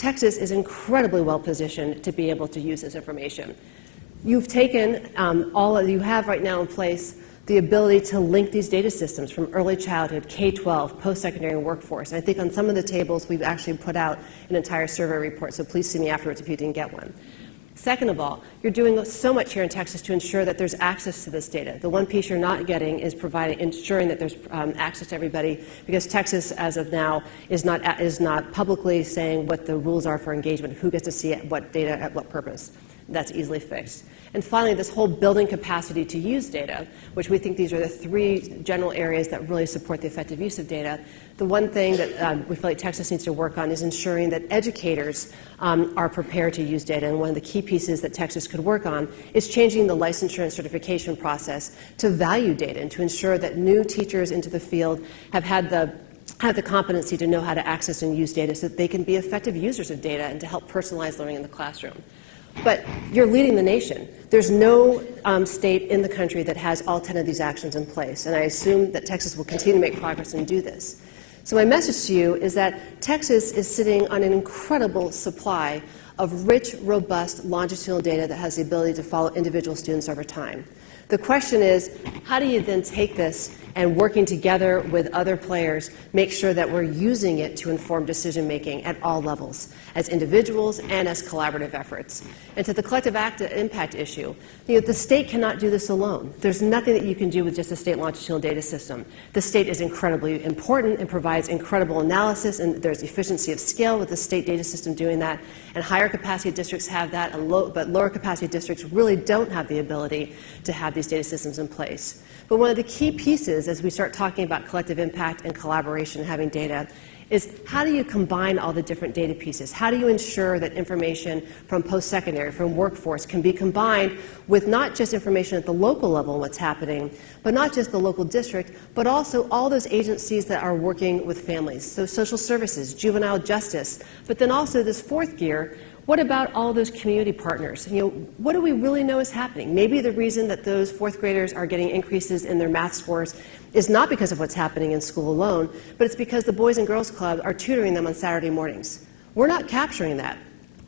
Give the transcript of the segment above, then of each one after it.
Texas is incredibly well positioned to be able to use this information. You've taken you have right now in place the ability to link these data systems from early childhood, K-12, post-secondary, and workforce. And I think on some of the tables, we've actually put out an entire survey report, so please see me afterwards if you didn't get one. Second of all, you're doing so much here in Texas to ensure that there's access to this data. The one piece you're not getting is ensuring that there's access to everybody, because Texas, as of now, is not publicly saying what the rules are for engagement, who gets to see it, what data, at what purpose. That's easily fixed. And finally, this whole building capacity to use data, which we think these are the three general areas that really support the effective use of data. The one thing that we feel like Texas needs to work on is ensuring that educators are prepared to use data. And one of the key pieces that Texas could work on is changing the licensure and certification process to value data and to ensure that new teachers into the field have the competency to know how to access and use data so that they can be effective users of data and to help personalize learning in the classroom. But you're leading the nation. There's no state in the country that has all 10 of these actions in place, and I assume that Texas will continue to make progress and do this. So my message to you is that Texas is sitting on an incredible supply of rich, robust, longitudinal data that has the ability to follow individual students over time. The question is, how do you then take this and, working together with other players, make sure that we're using it to inform decision-making at all levels, as individuals and as collaborative efforts? And to the collective impact issue, the state cannot do this alone. There's nothing that you can do with just a state longitudinal data system. The state is incredibly important and provides incredible analysis, and there's efficiency of scale with the state data system doing that. And higher capacity districts have that, but lower capacity districts really don't have the ability to have these data systems in place. But one of the key pieces as we start talking about collective impact and collaboration, having data, is how do you combine all the different data pieces? How do you ensure that information from post-secondary, from workforce, can be combined with not just information at the local level and what's happening, but not just the local district, but also all those agencies that are working with families, so social services, juvenile justice, but then also this fourth gear. What about all those community partners? What do we really know is happening? Maybe the reason that those fourth graders are getting increases in their math scores is not because of what's happening in school alone, but it's because the Boys and Girls Club are tutoring them on Saturday mornings. We're not capturing that.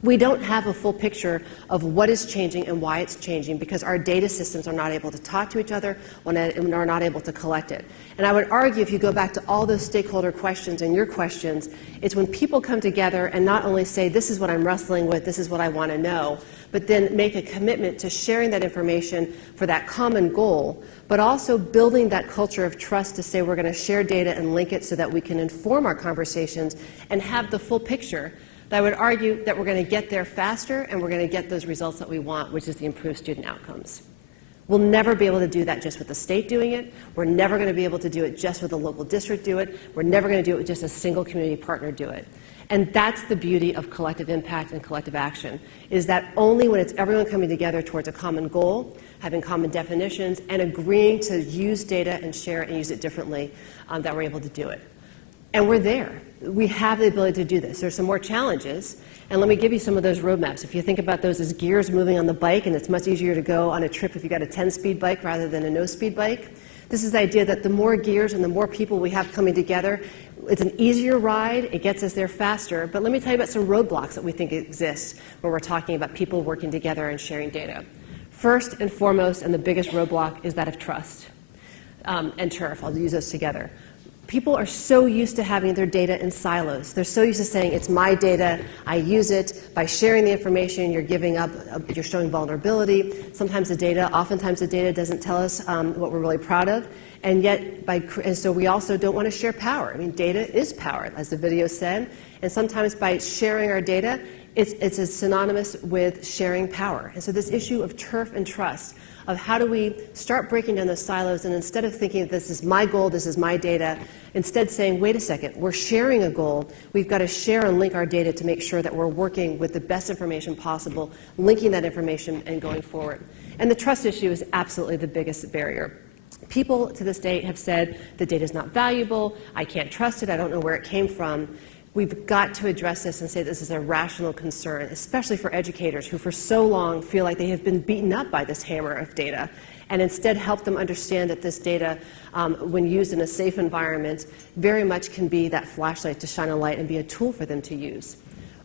We don't have a full picture of what is changing and why it's changing because our data systems are not able to talk to each other and are not able to collect it. And I would argue, if you go back to all those stakeholder questions and your questions, it's when people come together and not only say, this is what I'm wrestling with, this is what I want to know, but then make a commitment to sharing that information for that common goal, but also building that culture of trust to say we're going to share data and link it so that we can inform our conversations and have the full picture. I would argue that we're going to get there faster and we're going to get those results that we want, which is the improved student outcomes. We'll never be able to do that just with the state doing it. We're never going to be able to do it just with a local district do it. We're never going to do it with just a single community partner do it. And that's the beauty of collective impact and collective action, is that only when it's everyone coming together towards a common goal, having common definitions, and agreeing to use data and share it and use it differently, that we're able to do it. And we're there. We have the ability to do this. There's some more challenges, and let me give you some of those roadmaps. If you think about those as gears moving on the bike, and it's much easier to go on a trip if you've got a 10-speed bike rather than a no-speed bike, this is the idea that the more gears and the more people we have coming together, it's an easier ride, it gets us there faster. But let me tell you about some roadblocks that we think exist when we're talking about people working together and sharing data. First and foremost, and the biggest roadblock, is that of trust and turf. I'll use those together. People are so used to having their data in silos. They're so used to saying, it's my data, I use it. By sharing the information, you're giving up, you're showing vulnerability. Oftentimes the data doesn't tell us what we're really proud of. And yet, and so we also don't want to share power. I mean, data is power, as the video said. And sometimes by sharing our data, it's as synonymous with sharing power. And so this issue of turf and trust, of how do we start breaking down those silos, and instead of thinking this is my goal, this is my data, instead saying, wait a second, we're sharing a goal, we've got to share and link our data to make sure that we're working with the best information possible, linking that information and going forward. And the trust issue is absolutely the biggest barrier. People to this day have said the data is not valuable, I can't trust it, I don't know where it came from. We've got to address this and say this is a rational concern, especially for educators who for so long feel like they have been beaten up by this hammer of data, and instead help them understand that this data, when used in a safe environment, very much can be that flashlight to shine a light and be a tool for them to use.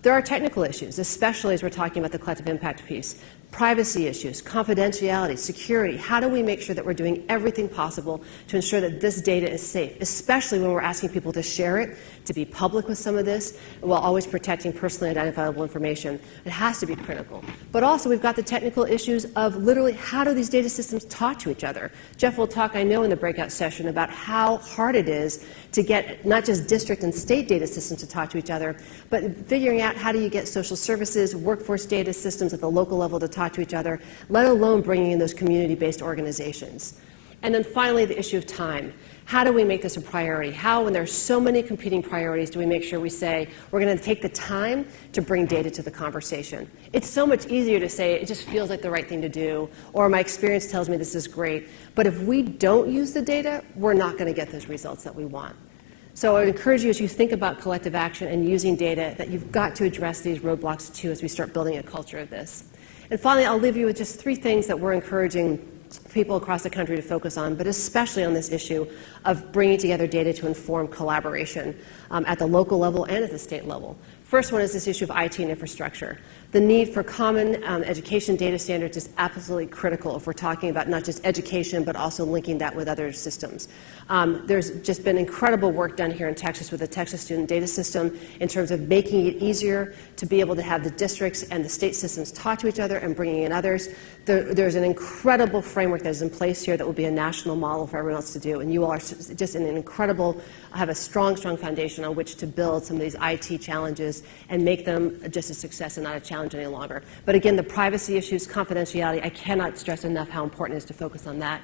There are technical issues, especially as we're talking about the collective impact piece. Privacy issues, confidentiality, security. How do we make sure that we're doing everything possible to ensure that this data is safe, especially when we're asking people to share it, to be public with some of this, while always protecting personally identifiable information? It has to be critical. But also, we've got the technical issues of literally how do these data systems talk to each other? Jeff will talk, I know, in the breakout session about how hard it is to get not just district and state data systems to talk to each other, but figuring out how do you get social services, workforce data systems at the local level to talk to each other, let alone bringing in those community-based organizations. And then finally, the issue of time. How do we make this a priority? How, when there's so many competing priorities, do we make sure we say, we're going to take the time to bring data to the conversation? It's so much easier to say, it just feels like the right thing to do, or my experience tells me this is great. But if we don't use the data, we're not going to get those results that we want. So I would encourage you, as you think about collective action and using data, that you've got to address these roadblocks too as we start building a culture of this. And finally, I'll leave you with just 3 things that we're encouraging people across the country to focus on, but especially on this issue of bringing together data to inform collaboration at the local level and at the state level. First one is this issue of IT and infrastructure. The need for common education data standards is absolutely critical if we're talking about not just education, but also linking that with other systems. There's just been incredible work done here in Texas with the Texas Student Data System in terms of making it easier to be able to have the districts and the state systems talk to each other and bringing in others. There's an incredible framework that is in place here that will be a national model for everyone else to do. And you all are just in an incredible, have a strong, strong foundation on which to build some of these IT challenges and make them just a success and not a challenge any longer. But again, the privacy issues, confidentiality, I cannot stress enough how important it is to focus on that.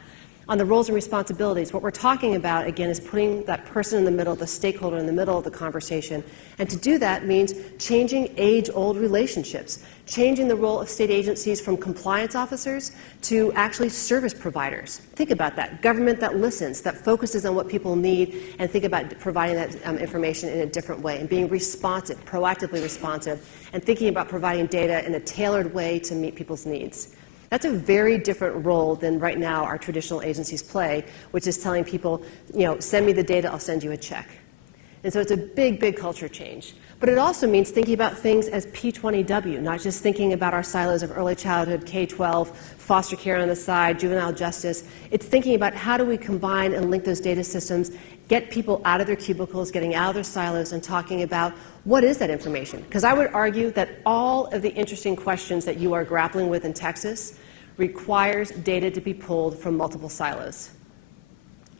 On the roles and responsibilities, what we're talking about, again, is putting that person in the middle, the stakeholder in the middle of the conversation. And to do that means changing age-old relationships, changing the role of state agencies from compliance officers to actually service providers. Think about that. Government that listens, that focuses on what people need, and think about providing that information in a different way, and being responsive, proactively responsive, and thinking about providing data in a tailored way to meet people's needs. That's a very different role than right now our traditional agencies play, which is telling people, send me the data, I'll send you a check. And so it's a big, big culture change. But it also means thinking about things as P20W, not just thinking about our silos of early childhood, K-12, foster care on the side, juvenile justice. It's thinking about how do we combine and link those data systems, get people out of their cubicles, getting out of their silos, and talking about what is that information? Because I would argue that all of the interesting questions that you are grappling with in Texas requires data to be pulled from multiple silos.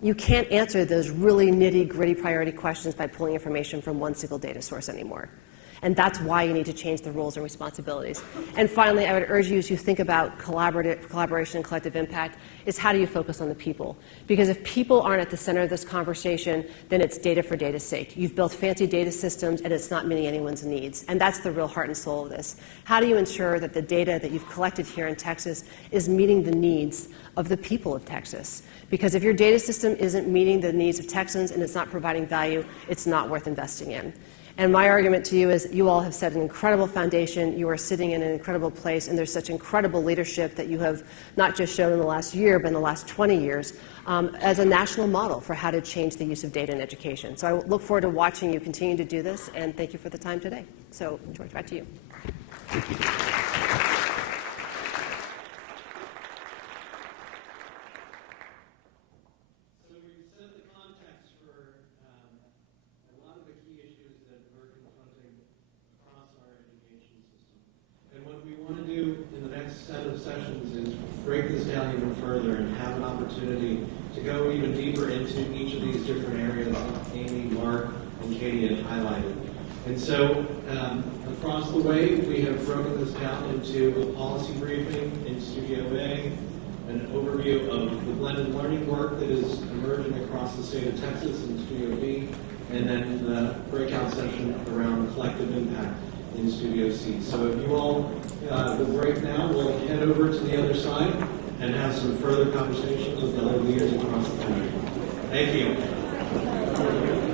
You can't answer those really nitty-gritty priority questions by pulling information from one single data source anymore. And that's why you need to change the roles and responsibilities. And finally, I would urge you, as you think about collaboration and collective impact, is how do you focus on the people? Because if people aren't at the center of this conversation, then it's data for data's sake. You've built fancy data systems, and it's not meeting anyone's needs. And that's the real heart and soul of this. How do you ensure that the data that you've collected here in Texas is meeting the needs of the people of Texas? Because if your data system isn't meeting the needs of Texans and it's not providing value, it's not worth investing in. And my argument to you is you all have set an incredible foundation. You are sitting in an incredible place, and there's such incredible leadership that you have not just shown in the last year, but in the last 20 years as a national model for how to change the use of data in education. So I look forward to watching you continue to do this, and thank you for the time today. So, George, back to you. Break this down even further and have an opportunity to go even deeper into each of these different areas that Aimee, Mark, and Katie had highlighted. And so across the way, we have broken this down into a policy briefing in Studio A, an overview of the blended learning work that is emerging across the state of Texas in Studio B, and then the breakout session around collective impact in Studio C. So if you all will break now, we'll head over to the other side and have some further conversations with other leaders across the country. Thank you.